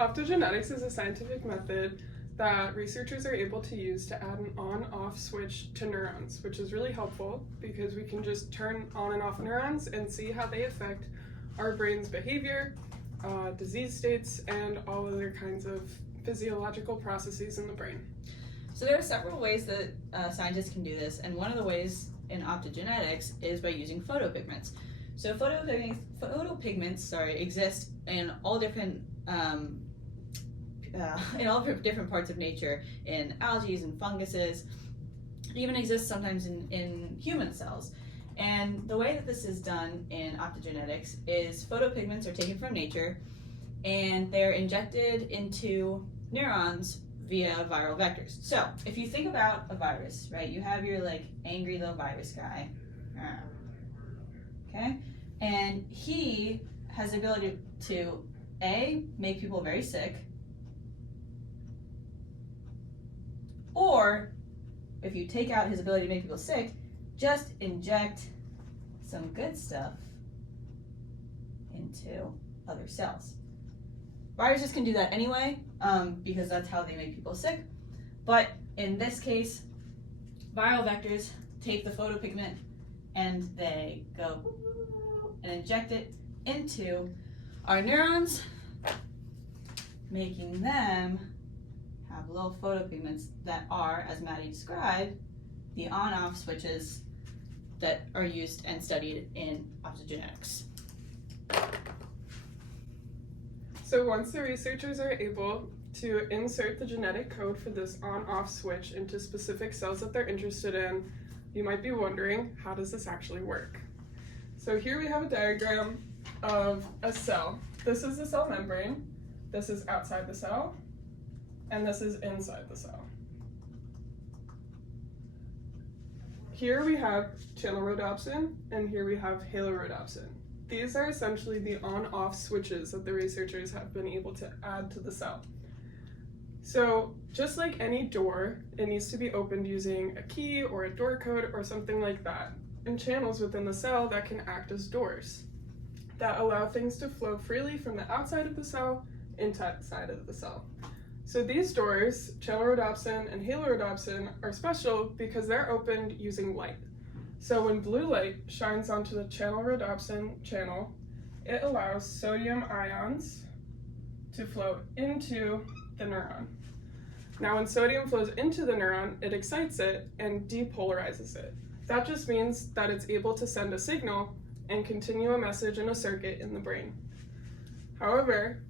Optogenetics is a scientific method that researchers are able to use to add an on-off switch to neurons, which is really helpful because we can just turn on and off neurons and see how they affect our brain's behavior, disease states, and all other kinds of physiological processes in the brain. So there are several ways that scientists can do this, and one of the ways in optogenetics is by using photopigments. So photopigments exist in all different different parts of nature, in algae and funguses. It even exists sometimes in human cells. And the way that this is done in optogenetics is photopigments are taken from nature and they're injected into neurons via viral vectors. So if you think about a virus, right, you have your like angry little virus guy, okay, and he has the ability to A, make people very sick, or if you take out his ability to make people sick, just inject some good stuff into other cells. Viruses can do that anyway, because that's how they make people sick. But in this case, viral vectors take the photopigment and they go and inject it into our neurons, making them have little photopigments that are, as Maddie described, the on-off switches that are used and studied in optogenetics. So once the researchers are able to insert the genetic code for this on-off switch into specific cells that they're interested in, you might be wondering, how does this actually work? So here we have a diagram of a cell. This is the cell membrane, this is outside the cell, and this is inside the cell. Here we have channel rhodopsin, and here we have halorhodopsin. These are essentially the on-off switches that the researchers have been able to add to the cell. So just like any door, it needs to be opened using a key or a door code or something like that, and channels within the cell that can act as doors that allow things to flow freely from the outside of the cell inside of the cell. So these doors, channel rhodopsin and halorhodopsin, are special because they're opened using light. So when blue light shines onto the channel rhodopsin channel, it allows sodium ions to flow into the neuron. Now when sodium flows into the neuron, it excites it and depolarizes it. That just means that it's able to send a signal and continue a message in a circuit in the brain. However,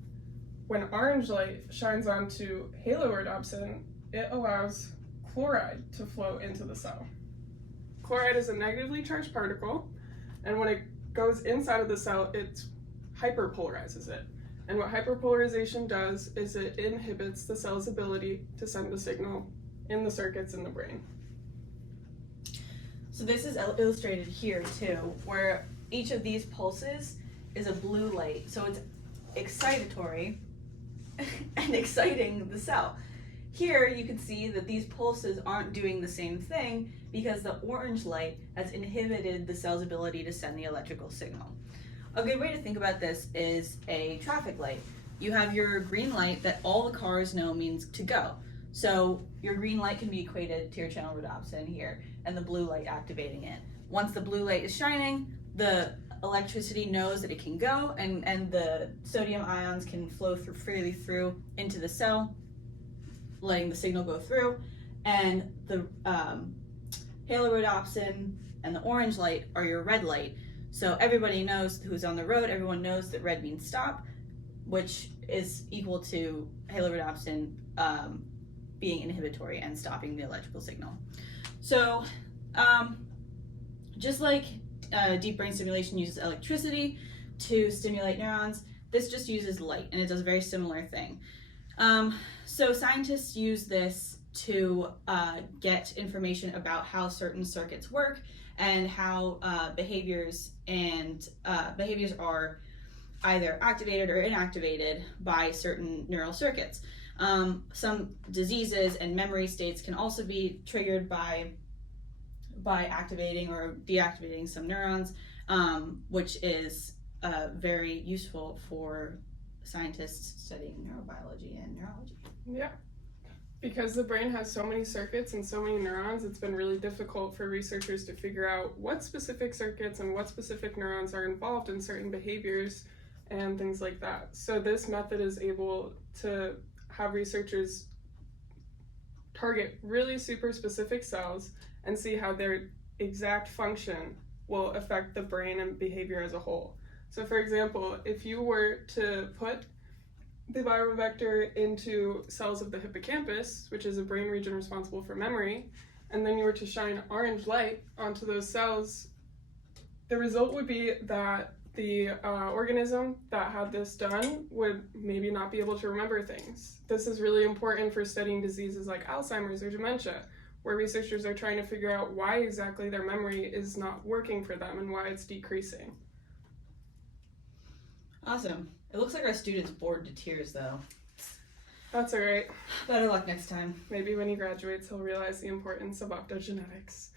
when orange light shines onto halorhodopsin, it allows chloride to flow into the cell. Chloride is a negatively charged particle, and when it goes inside of the cell, it hyperpolarizes it. And what hyperpolarization does is it inhibits the cell's ability to send a signal in the circuits in the brain. So this is illustrated here too, where each of these pulses is a blue light. So it's excitatory and exciting the cell. Here you can see that these pulses aren't doing the same thing because the orange light has inhibited the cell's ability to send the electrical signal. A good way to think about this is a traffic light. You have your green light that all the cars know means to go. So your green light can be equated to your channel rhodopsin here and the blue light activating it. Once the blue light is shining, the electricity knows that it can go and the sodium ions can flow freely through into the cell, letting the signal go through, and the halorhodopsin and the orange light are your red light. So everybody knows who's on the road, everyone knows that red means stop, which is equal to halorhodopsin being inhibitory and stopping the electrical signal. So just like deep brain stimulation uses electricity to stimulate neurons, this just uses light, and it does a very similar thing. So scientists use this to get information about how certain circuits work and how behaviors are either activated or inactivated by certain neural circuits. Some diseases and memory states can also be triggered by activating or deactivating some neurons, which is very useful for scientists studying neurobiology and neurology. Yeah. Because the brain has so many circuits and so many neurons, it's been really difficult for researchers to figure out what specific circuits and what specific neurons are involved in certain behaviors and things like that. So this method is able to have researchers target really super specific cells and see how their exact function will affect the brain and behavior as a whole. So for example, if you were to put the viral vector into cells of the hippocampus, which is a brain region responsible for memory, and then you were to shine orange light onto those cells, the result would be that the organism that had this done would maybe not be able to remember things. This is really important for studying diseases like Alzheimer's or dementia, where researchers are trying to figure out why exactly their memory is not working for them and why it's decreasing. Awesome. It looks like our student's bored to tears, though. That's all right. Better luck next time. Maybe when he graduates, he'll realize the importance of optogenetics.